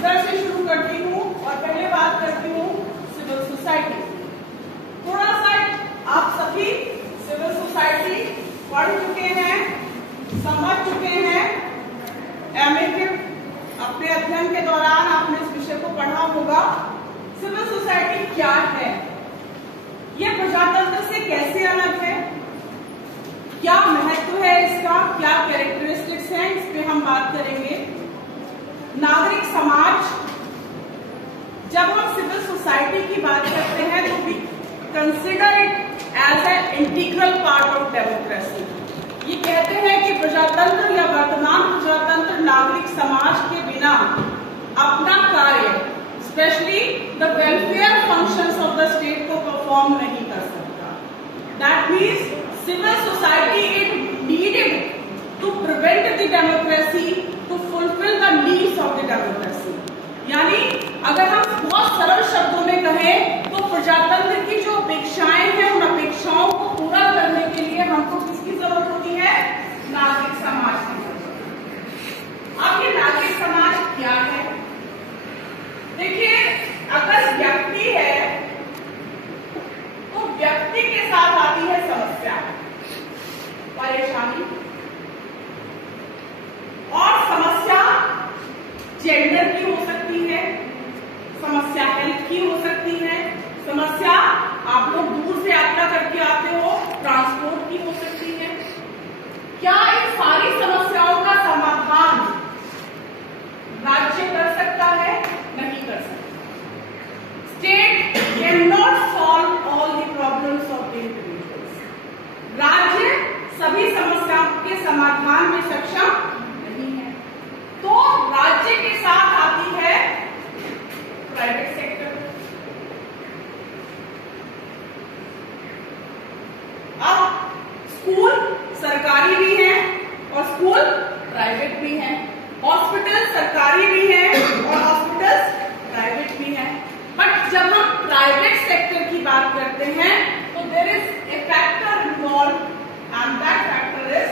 इधर से शुरू करती हूँ और पहले बात करती हूँ सिविल सोसाइटी। थोड़ा सा आप सभी सिविल सोसाइटी पढ़ चुके हैं, समझ चुके हैं। एमए के अपने अध्ययन के दौरान आपने इस विषय को पढ़ा होगा। सिविल सोसाइटी क्या है, ये प्रजातंत्र से कैसे अलग है, क्या महत्व है इसका, क्या कैरेक्टरिस्टिक्स हैं, इस पे हम बात करेंगे। नागरिक समाज, जब हम सिविल सोसाइटी की बात करते हैं तो we consider it as a integral part of democracy. ये कहते हैं कि प्रजातंत्र या वर्तमान प्रजातंत्र नागरिक समाज के बिना अपना कार्य, specially the welfare functions of the state को परफॉर्म नहीं कर सकता। That means civil society is needed to prevent the democracy, to fulfill the needs of the democracy। यानी अगर हम बहुत सरल शब्दों में कहें तो प्रजातंत्र की जो अपेक्षाएं हैं, उन अपेक्षाओं को पूरा करने के लिए हमको किसकी जरूरत होती है? नागरिक समाज की जरूरत। अब ये नागरिक समाज क्या है? देखिए, अगर व्यक्ति है तो व्यक्ति के साथ आती है समस्या, परेशानी, और समस्या जेंडर की हो सकती है, समस्या हेल्थ की हो सकती है, समस्या आप लोग दूर से यात्रा करके आते हो, ट्रांसपोर्ट की हो सकती है। क्या इन सारी समस्याओं का समाधान राज्य कर सकता है? नहीं कर सकता। State can not solve all the problems of the individuals. राज्य सभी समस्याओं के समाधान में सक्षम नहीं है, तो राज्य के साथ आती है प्राइवेट सेक्टर। अब स्कूल सरकारी भी हैं और स्कूल प्राइवेट भी हैं, हॉस्पिटल सरकारी भी हैं और हॉस्पिटल प्राइवेट भी हैं। बट जब हम प्राइवेट सेक्टर की बात करते हैं तो there is a factor involve and that factor is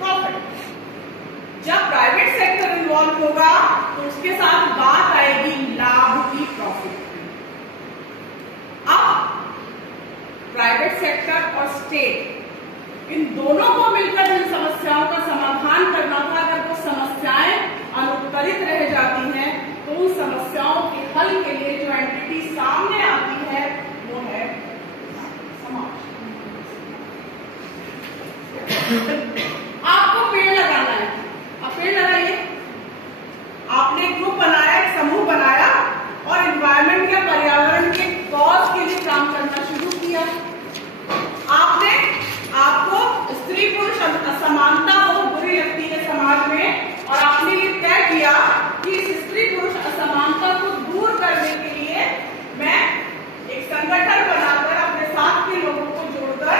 profit। जब प्राइवेट सेक्टर इन्वॉल्व होगा तो उसके साथ बात आएगी लाभ की, प्रॉफिट की। अब प्राइवेट सेक्टर और स्टेट, इन दोनों को मिलकर इन समस्याओं का समाधान करना था। अगर वो समस्याएं अनुत्तरित रह जाती हैं तो उन समस्याओं के हल के लिए जो एंटिटी सामने आती है वो है समाज। आपको पेड़ लगाना है, आप पेड़ लगाइए। आपने एक ग्रुप बनाया, एक समूह बनाया और एनवायरमेंट या पर्यावरण के कॉज के लिए काम करना शुरू किया। आपको स्त्री पुरुष असमानता बहुत बुरी लगती है समाज में, और आपने ये तय किया कि इस स्त्री पुरुष असमानता को दूर करने के लिए मैं एक संगठन बनाकर अपने साथ के लोगों को जोड़कर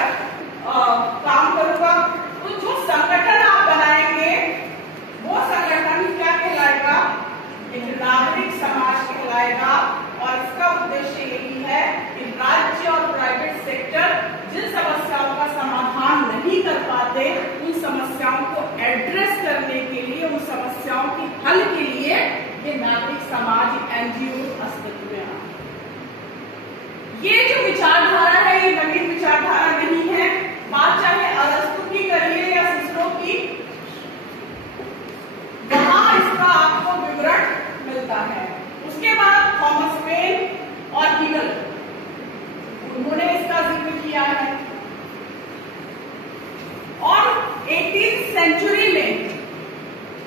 काम करूंगा। तो जो संगठन आप बनाएंगे वो संगठन क्या कहलाएगा? एक नागरिक समाज कहलाएगा। और इसका उद्देश्य यही है कि राज्य और प्राइवेट सेक्टर जिन समस्याओं का समाधान नहीं कर पाते, उन समस्याओं को एड्रेस करने के लिए, उन समस्याओं के हल के लिए ये नागरिक समाज एनजीओ अस्तित्व में आए। ये जो विचारधारा है ये नवीन विचारधारा नहीं है। बात चाहे अरस्तु की करिए या सिसरो की, वहां इसका आपको विवरण मिलता है। उसके बाद थॉमस पेन और हीगल, उन्होंने इसका जिक्र किया है। और 18वीं सेंचुरी में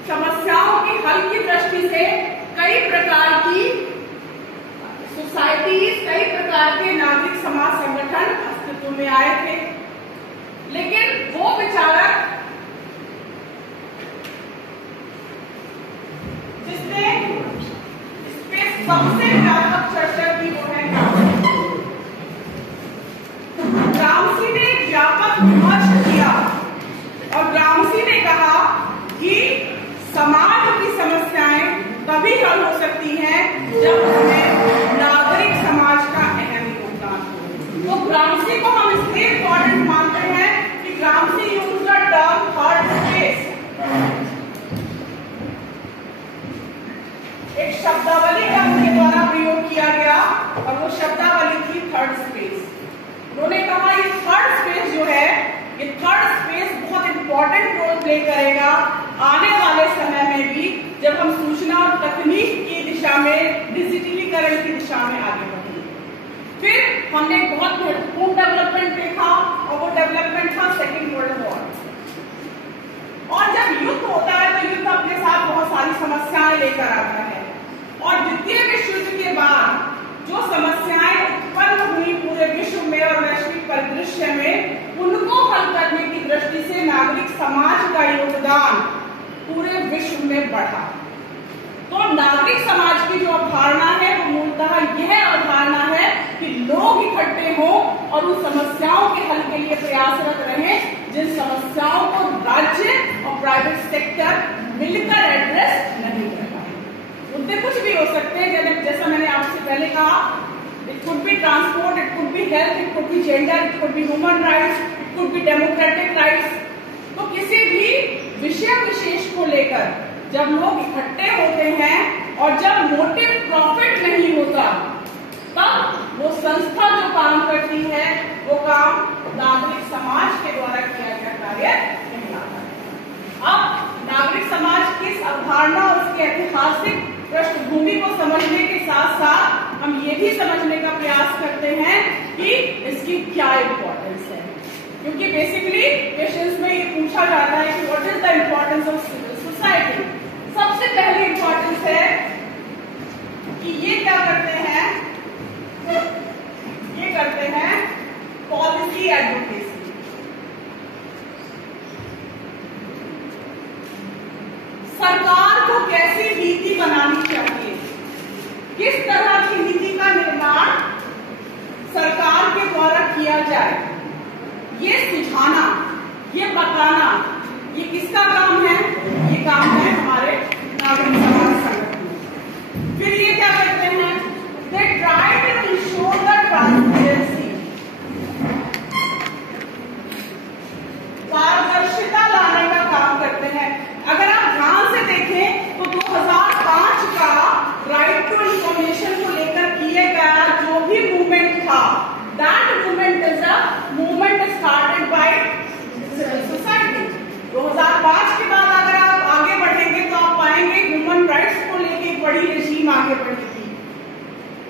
समस्याओं के हल की दृष्टि से कई प्रकार की सोसाइटीज, कई प्रकार के नागरिक समाज संगठन अस्तित्व में आए थे। लेकिन वो विचारक जिसने इस पे सबसे व्यापक चर्चा की वो है ग्रामसी ने व्यापक विमर्श किया और ग्रामसी ने कहा कि समाज की समस्याएं तभी हल हो सकती हैं जब हमें नागरिक समाज का अहम योगदान हो। तो ग्रामसी को हम इसलिए इम्पोर्टेंट मानते हैं कि Gramsci used the term third space. एक शब्दावली का उनके द्वारा प्रयोग किया गया और वो शब्दावली थी थर्ड स्पेस। उन्होंने कहा ये थर्ड स्पेस जो है, ये थर्ड स्पेस बहुत इंपॉर्टेंट रोल प्ले करेगा आने वाले समय में भी, जब हम सूचना और तकनीक की दिशा में, डिजिटलीकरण की दिशा में आगे बढ़ेंगे। फिर हमने एक बहुत महत्वपूर्ण डेवलपमेंट देखा और वो डेवलपमेंट था सेकेंड वर्ल्ड वॉर। और जब युद्ध होता है तो युद्ध अपने साथ बहुत सारी समस्याएं लेकर आता है, और द्वितीय विश्व युद्ध के बाद जो समस्याएं उत्पन्न हुई पूरे विश्व में और वैश्विक परिदृश्य में, उनको हल करने की दृष्टि से नागरिक समाज का योगदान पूरे विश्व में बढ़ा। तो नागरिक समाज की जो अवधारणा है वो मूलतः यह अवधारणा है कि लोग इकट्ठे हों और उन समस्याओं के हल के लिए प्रयासरत रहें जिन समस्याओं को राज्य और प्राइवेट सेक्टर मिलकर एड्रेस नहीं कर पाए। मुद्दे कुछ भी हो सकते हैं, जैसा मैंने आपसे पहले कहा, it could be transport, it could be health, it could be gender, it could be human rights, it could be democratic rights. तो किसी भी विषय विशेष को लेकर जब लोग इकट्ठे होते हैं और जब मोटिव प्रॉफिट नहीं होता, तब वो संस्था जो काम करती है वो काम नागरिक समाज के द्वारा किया गया कार्य कहलाता है। अब नागरिक समाज की इस अवधारणा और उसके ऐतिहासिक पृष्ठभूमि को समझने के साथ साथ हम ये भी समझने का प्रयास करते हैं कि इसकी क्या इंपॉर्टेंस है, क्योंकि बेसिकली क्वेश्चंस में ये पूछा जाता है कि what is the importance of civil society. सबसे पहली इंपॉर्टेंस है कि ये क्या करते हैं, ये करते हैं पॉलिसी एडवोकेसी। सरकार को कैसी नीति बनानी चाहिए, किस तरह की नीति का निर्माण सरकार के द्वारा किया जाए, ये सुझाना, ये बताना, ये किसका काम है? ये काम है हमारे नागरिक समाज संगठन। फिर ये क्या करते हैं? They try to ensure the transparency, पारदर्शिता लाने का काम करते हैं। अगर आप ध्यान से देखें तो 2005 का राइट टू इंफॉर्मेशन को लेकर किए गया जो भी मूवमेंट था, that movement is a movement started by civil society. 2005 के बाद अगर आप आगे बढ़ेंगे तो आप पाएंगे ह्यूमन राइट्स को लेकर एक बड़ी रजीम आगे बढ़ी थी,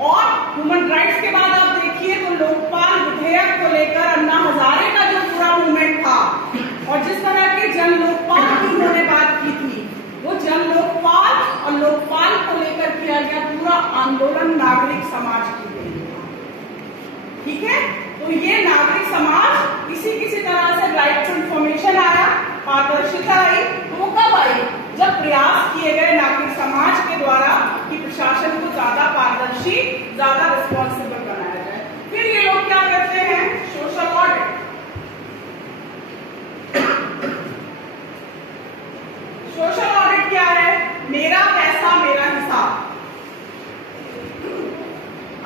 और ह्यूमन राइट्स के बाद आप देखिए तो लोकपाल विधेयक को लेकर अन्ना हजारे का जो पूरा मूवमेंट था, और जिस तरह के जन लोकपाल की उन्होंने बात की थी, वो जन लोकपाल और लोकपाल को लेकर किया गया पूरा आंदोलन नागरिक समाज की गई। ठीक है, तो ये नागरिक समाज किसी तरह से राइट टू इंफॉर्मेशन आया, पारदर्शिता आई, तो वो कब आई? जब प्रयास किए गए नागरिक समाज के द्वारा कि प्रशासन को ज्यादा पारदर्शी, ज्यादा रिस्पॉन्सिबल बनाया जाए। फिर ये लोग क्या करते हैं? Social audit. सोशल ऑडिट क्या है? मेरा पैसा मेरा हिसाब।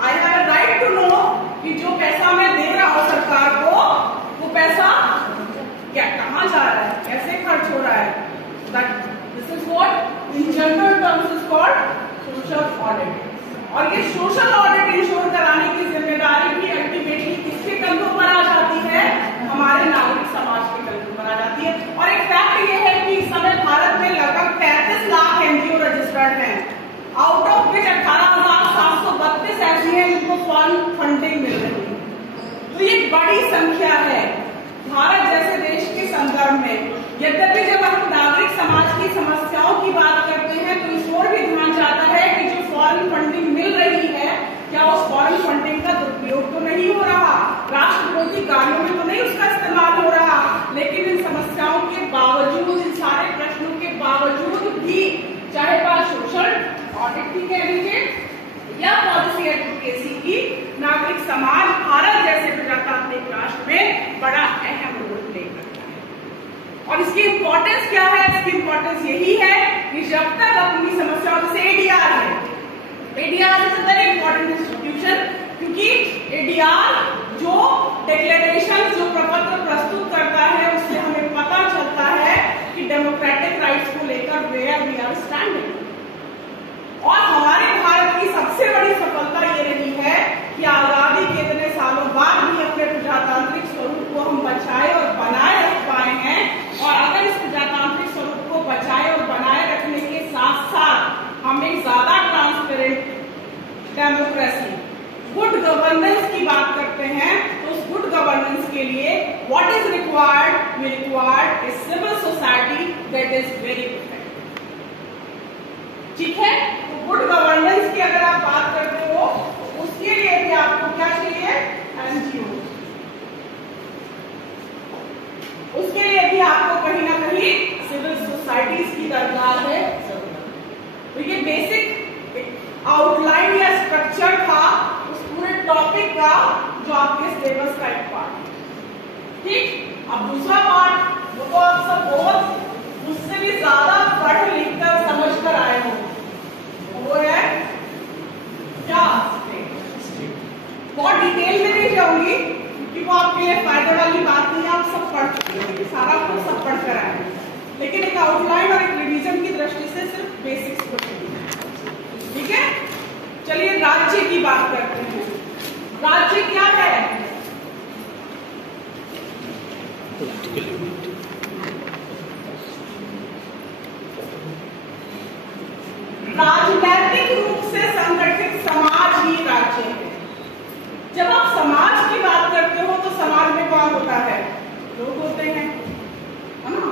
I have a right to know कि जो पैसा मैं दे रहा हूं सरकार को, वो पैसा क्या कहां जा रहा है, कैसे खर्च हो रहा है। This is what in general terms is called social audit. और ये सोशल ऑडिट इंश्योर कराने की जिम्मेदारी भी अल्टीमेटली किसके कंधों पर आ जाती है? हमारे नागरिक समाज के कंधों पर आ जाती है। और एक फैक्ट ये है कि इस समय भारत में लगभग 35 लाख एनजीओ रजिस्टर्ड हैं, आउट ऑफ विच 18,732 ऐसी हैं जिनको फॉरेन फंडिंग मिल रही है। तो ये बड़ी संख्या है भारत जैसे देश के संदर्भ में। यद्यपि जब हम नागरिक समाज की समस्याओं की बात करते हैं तो इस ओर भी ध्यान जाता है कि जो फॉरेन फंडिंग मिल रही है, क्या उस फॉरेन फंडिंग का दुरुपयोग तो नहीं हो रहा, राष्ट्र विरोधी कार्यों में तो नहीं उसका इस्तेमाल हो रहा। लेकिन इन समस्याओं के बावजूद, इन सारे प्रश्नों के बावजूद भी, चाहे बात सोशल ऑडिट की कह लीजिए या पॉलिसी एडवोकेसी की, नागरिक समाज भारत जैसे प्रजातांत्रिक राष्ट्र में बड़ा अहम रोल प्ले करता है। और इसकी इंपॉर्टेंस क्या है? इसकी इंपॉर्टेंस यही है कि जब तक अपनी समस्याओं से एडीआर है, ADR is a very important institution, क्योंकि एडीआर जो डिक्लेरेशन, जो प्रपत्र प्रस्तुत करता है, उससे हमें पता चलता है कि डेमोक्रेटिक राइट्स को लेकर वेयर वी आर स्टैंडिंग। और हमारे भारत की सबसे बड़ी सफलता ये रही है कि आजादी के इतने सालों बाद भी अपने प्रजातांत्रिक स्वरूप को हम बचाए और बनाए रख पाए हैं। और अगर इस प्रजातांत्रिक स्वरूप को बचाए और बनाए रखने के साथ साथ हम एक ज्यादा ट्रांसपेरेंट डेमोक्रेसी, गुड गवर्नेंस की बात करते हैं, तो उस गुड गवर्नेंस के लिए what is required, we required a civil society that is very effective. ठीक है, तो गुड गवर्नेंस की अगर आप बात करते हो तो उसके लिए भी आपको क्या चाहिए, एनजीओ। उसके लिए भी आपको कहीं ना कहीं सिविल सोसाइटीज की दरकार है। तो ये बेसिक आउटलाइन या स्ट्रक्चर था उस पूरे टॉपिक का, जो आपके सिलेबस का एक पार्ट है। ठीक, अब दूसरा पार्ट वो तो आप सब बहुत मुझसे भी ज्यादा पढ़ लिख कर समझ कर आए हो, वो है क्या, बहुत डिटेल में नहीं जाऊंगी क्योंकि वो आपके लिए फायदे वाली बात नहीं है, आप सब पढ़ चुके हैं, सारा कुछ सब पढ़ कर आए हैं, लेकिन एक आउटलाइन और एक रिवीजन की दृष्टि से सिर्फ बेसिक्स को चाहिए। ठीक है, चलिए राज्य की बात करते हैं। राज्य क्या है? राजनैतिक रूप से संगठित समाज ही राज्य है। जब आप समाज की बात करते हो तो समाज में कौन होता है? लोग होते हैं, है ना।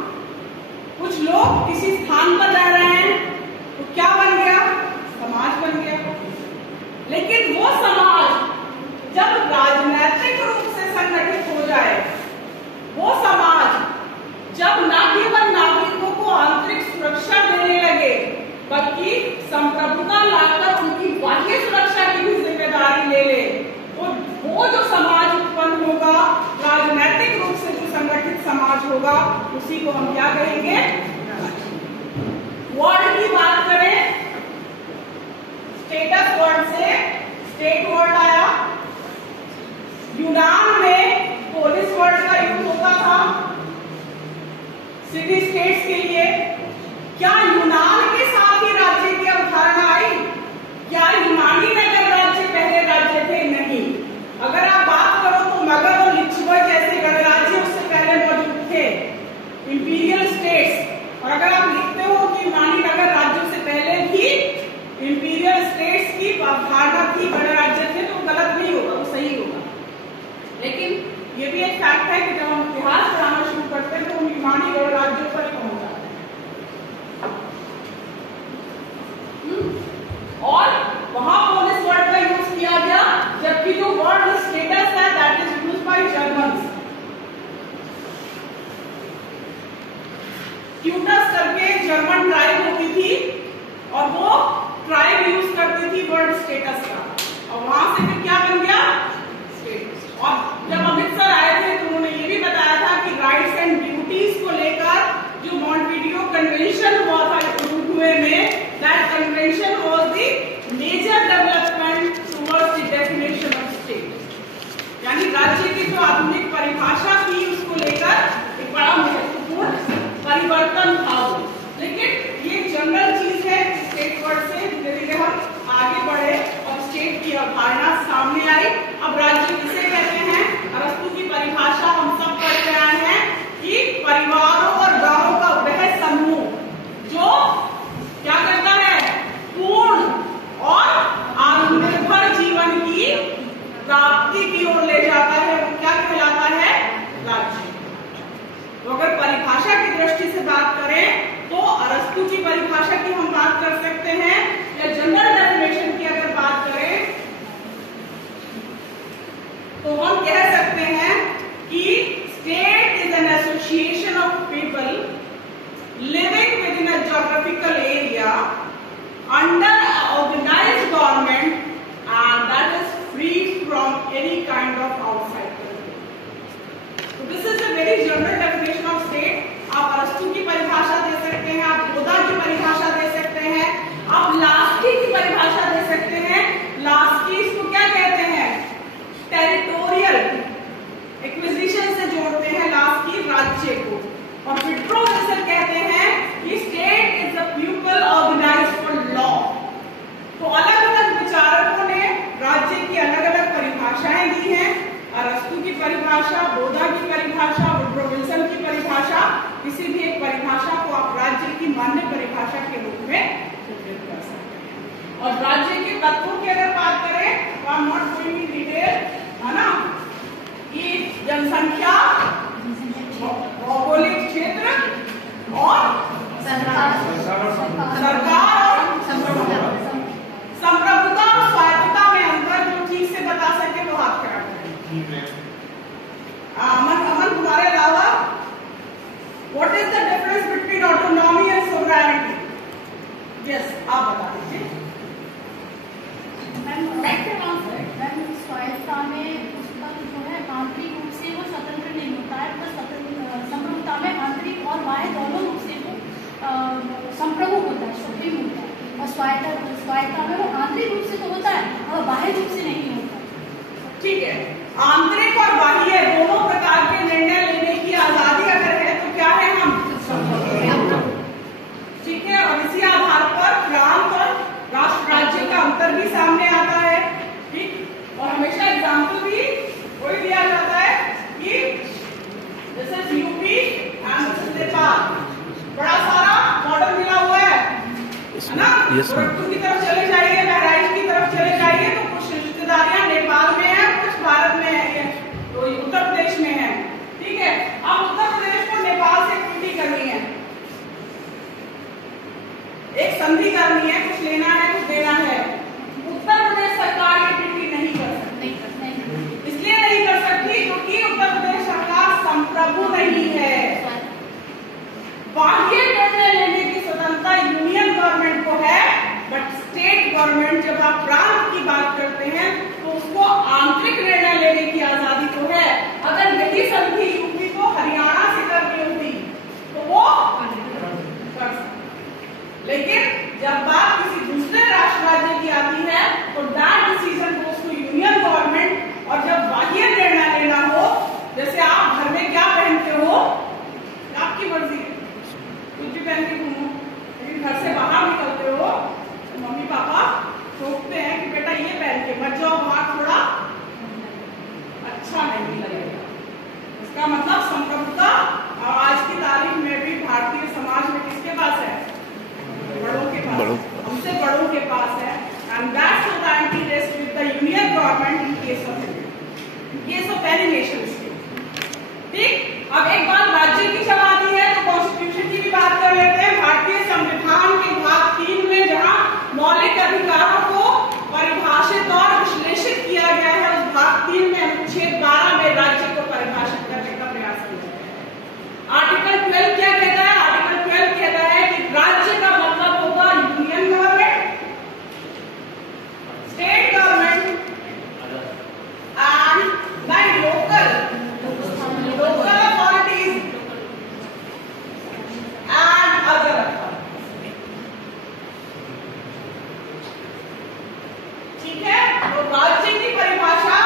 कुछ लोग किसी स्थान पर रह रहे हैं तो क्या बन गया, समाज बन गया। लेकिन वो समाज जब राजनीतिक रूप से संगठित हो जाए, वो समाज जब न केवल नागरिकों को आंतरिक सुरक्षा देने लगे बल्कि संप्रभुता लाकर उनकी बाह्य सुरक्षा की भी जिम्मेदारी ले ले, तो वो जो समाज उत्पन्न होगा, राजनीतिक रूप से जो संगठित समाज होगा, उसी को हम क्या कहेंगे? वर्ड की बात करें, स्टेटस वर्ड से स्टेट वर्ड आया। यूनान में पोलिस वर्ड का यूज होता था सिटी स्टेट्स के लिए। क्या यूनान के साथ ही राज्य की अवधारणा आई? क्या यूनानी नगर राज्य पहले राज्य थे? नहीं। अगर आप बात करो तो मगध और लिच्छवर जैसे गणराज्य उससे पहले मौजूद थे, इंपीरियल स्टेट्स। और अगर आप लिखते हो कि यूनानी नगर राज्यों से पहले भी इंपीरियल स्टेट्स की अवधारणा थी, गणराज्य थे, तो गलत नहीं होगा, वो सही होगा। लेकिन ये भी एक फैक्ट है कि जब हम इतिहास पढ़ाना शुरू करते हैं तो हम यूनानी गणराज्यों पर पहुंच जाते हैं। और वहां पोलिस वर्ड का यूज किया गया, जबकि जो वर्ड स्टेटस है that is used by Germans. ट्यूटस करके जर्मन ट्राइब होती थी और वो ट्राइब यूज करती थी वर्ड स्टेटस का, और वहां से फिर क्या बन गया? स्टेटस। और जब अमृतसर आए थे तो उन्होंने ये भी बताया था कि राइट्स एंड ड्यूटीज को लेकर जो मॉन्टेविडियो कन्वेंशन हुआ था उरुग्वे में, that convention was the major development towards the definition of state. यानी राज्य की जो आधुनिक परिभाषा थी उसको लेकर एक बड़ा महत्वपूर्ण परिवर्तन था। लेकिन ये जनरल चीज है, स्टेट वर्ड से धीरे धीरे हम आगे बढ़े और स्टेट की अवधारणा सामने आई। अब राज्य किसे कहते हैं? अरस्तु की परिभाषा हम सब पढ़ के आए हैं कि परिवारों और गांवों का वह समूह जो क्या करता है, पूर्ण और आत्मनिर्भर जीवन की प्राप्ति की ओर ले जाता है, वो क्या कहलाता है? परिभाषाएं दी हैं, अरस्तु की परिभाषा, बोधा की परिभाषा, वुड्रो विल्सन की परिभाषा, किसी भी एक परिभाषा को आप राज्य की मान्य परिभाषा के रूप में स्वीकृत कर सकते हैं। और राज्य के तत्वों की अगर बात करें तो I am not going in detail, है ना, कि जनसंख्या, भौगोलिक क्षेत्र और सरकार और संप्रभुता और स्वायत्तता में अंतर जो ठीक से बता सके वो हाथ खड़ा करें। अमन तुम्हारे अलावा what is the difference between autonomy and sovereignty? Yes, आप बता दीजिए। स्वायत्तता में उसका जो है आंतरिक रूप से वो स्वतंत्र नहीं होता है, संप्रभुता में आंतरिक और बाह्य दोनों रूप से वो संप्रभु होता है, सुप्रीम होता है। और स्वायत्तता में वो आंतरिक रूप से तो होता है और बाह्य रूप से नहीं होता। ठीक है, आंतरिक और बाह्य दोनों प्रकार के निर्णय लेने की आजादी अगर है तो क्या है? हम ठीक है। और इसी आधार पर प्रांत और राष्ट्र राज्य का अंतर भी सामने आता है। ठीक, और हमेशा एग्जाम्पल भी वही दिया जाता है कि जैसे यूपी एंड नेपाल, बड़ा सारा मॉडल मिला हुआ है ना। गोरखपुर की तरफ चले जाइए, बहराइच की तरफ चले जाइए तो कुछ रिश्तेदारियां नेपाल में है, कुछ भारत में है, तो उत्तर प्रदेश में है। ठीक है, अब उत्तर प्रदेश को नेपाल से ट्रीटी करनी है, एक संधि करनी है, कुछ लेना है, कुछ देना है। उत्तर प्रदेश सरकार ये ट्रीटी नहीं कर सकती। इसलिए नहीं कर सकती क्योंकि उत्तर प्रदेश सरकार संप्रभु नहीं है। बाह्य निर्णय लेने की स्वतंत्रता यूनियन गवर्नमेंट को है, बट स्टेट गवर्नमेंट जब आप प्रांत की बात करते हैं तो उसको आंतरिक निर्णय लेने की आजादी तो है। अगर यही संधि यूपी को हरियाणा से करनी होती तो वो कर सकते, लेकिन जब बात किसी दूसरे राष्ट्र राज्य की आती है तो that decision goes to union government. और जब बाह्य निर्णय लेना हो, जैसे आप घर में क्या पहनते हो आपकी मर्जी, कुछ भी पहन के घूमो, लेकिन घर से बाहर निकलते हो तो मम्मी पापा रोकते हैं कि बेटा ये पहन के मत जाओ, बाहर थोड़ा अच्छा नहीं लगेगा। इसका मतलब संप्रभुता और आज की तारीख में भी भारतीय समाज में किसके पास है? बड़ों के पास, हमसे बड़ों के पास है। And that's society rest with the union government in case of any nation state. ठीक, अब एक बात राज्य की जब आती है तो कॉन्स्टिट्यूशन की भी बात कर लेते हैं। भारतीय संविधान के भाग 3 में जहां मौलिक अधिकारों को परिभाषित और विश्लेषित किया गया है, उस भाग 3 में अनुच्छेद 12 में राज्य को परिभाषित करने का प्रयास किया गया है। आर्टिकल 12 क्या कहता है? आर्टिकल 12 कहता है कि राज्य का मतलब होगा union government, state government and then local authorities and other authorities. ठीक है, तो राज्य की परिभाषा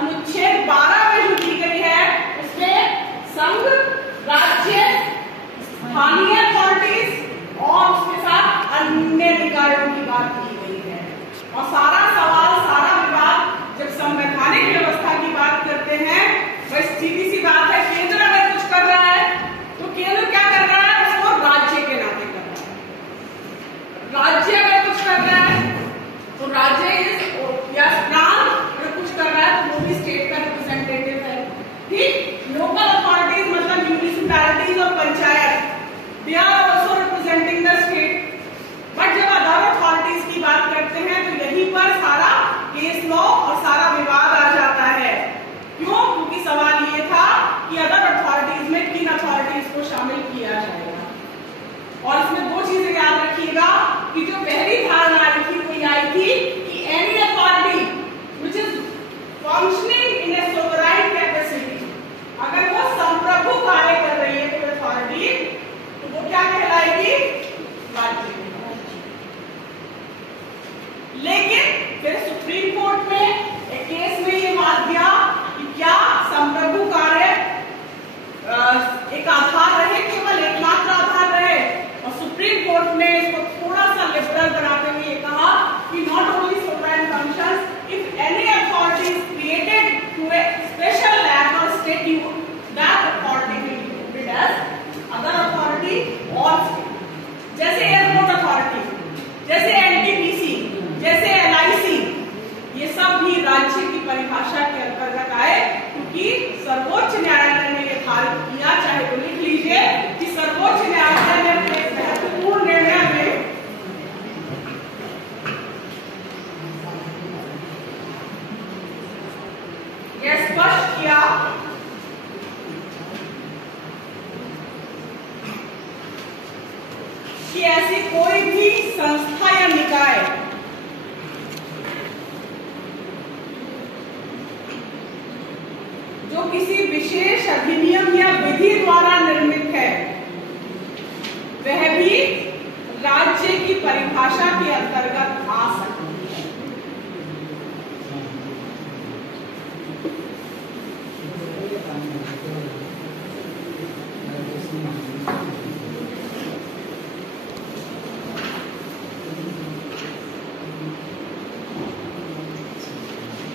अनुच्छेद 12 में जो दी गई है उसमें संघ, राज्य, स्थानीय अथॉरिटीज और उसके साथ अन्य निकायों की बात की गई है। और सारा सवाल, सारा विवाद जब संवैधानिक व्यवस्था की बात करते हैं, बस सीधी सी बात है, केंद्र अगर कुछ कर रहा है तो केंद्र क्या कर रहा है? उसको राज्य के नाते कर रहा है। राज्य अगर कुछ कर रहा है तो राज्य या प्रांत अगर कुछ कर रहा है तो वो भी स्टेट का रिप्रेजेंटेटिव है। ठीक, लोकल अथॉरिटीज मतलब म्यूनिसिपैलिटीज और panchayat, they are also representing the state. But जब अदर अथॉरिटीज की बात करते हैं तो यहीं पर सारा केस लॉ और सारा विवाद आ जाता है। क्यों? क्योंकि सवाल ये था कि अदर अथॉरिटीज में किन अथॉरिटीज को शामिल किया जाएगा। और इसमें दो चीजें याद रखिएगा कि जो पहली धारणा आई थी वो ये आई थी कि any authority which is functioning in A sovereign capacity, अगर वो संप्रभु कार्य कर रही है कोई अथॉरिटी तो वो क्या कहलाएगी? राज्य। लेकिन फिर सुप्रीम कोर्ट में एक केस में ये बात दिया कि क्या संप्रभु कार्य एक आधार रहे, केवल एकमात्र आधार रहे। और सुप्रीम कोर्ट ने इसको थोड़ा कि सर्वोच्च न्यायालय ने यथार्थ किया, चाहे तो लिख लीजिए कि सर्वोच्च न्यायालय ने अपने महत्वपूर्ण निर्णय में यह स्पष्ट किया कि ऐसी कोई भी संस्था या निकाय जो किसी विशेष अधिनियम या विधि द्वारा निर्मित है वह भी राज्य की परिभाषा के अंतर्गत आ सकती है।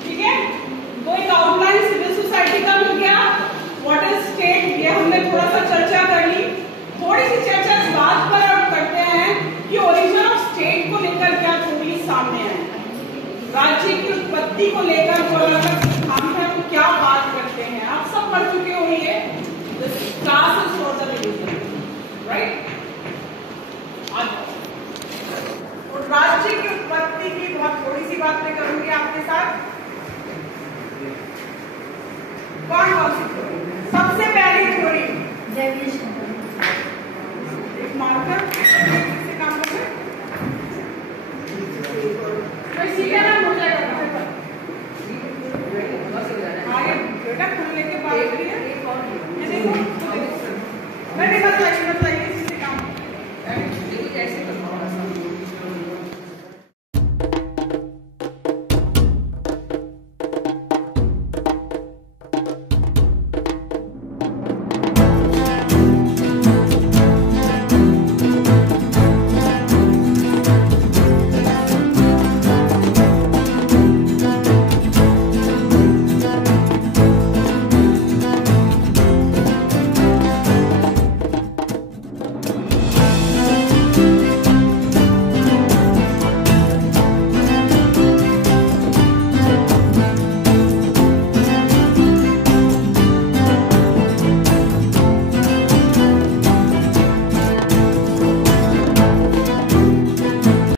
ठीक है, तो एक आउटलाइन सिविल सोसाइटी का मिल गया। व्हाट इज स्टेट, ये हमने थोड़ा सा चर्चा कर ली। थोड़ी सी चर्चा इस बात पर अब करते हैं कि ओरिजिन ऑफ स्टेट को लेकर क्या थोड़ी सामने है, राज्य की उत्पत्ति को लेकर जो अलग सिद्धांत है वो क्या बात करते हैं। आप सब पढ़ चुके होंगे, class is for the revision, right. और राज्य की उत्पत्ति की बहुत थोड़ी सी बात मैं करूंगी आपके साथ। कौन कौन सी थ्योरी? सबसे पहली थ्योरी एक मार्कर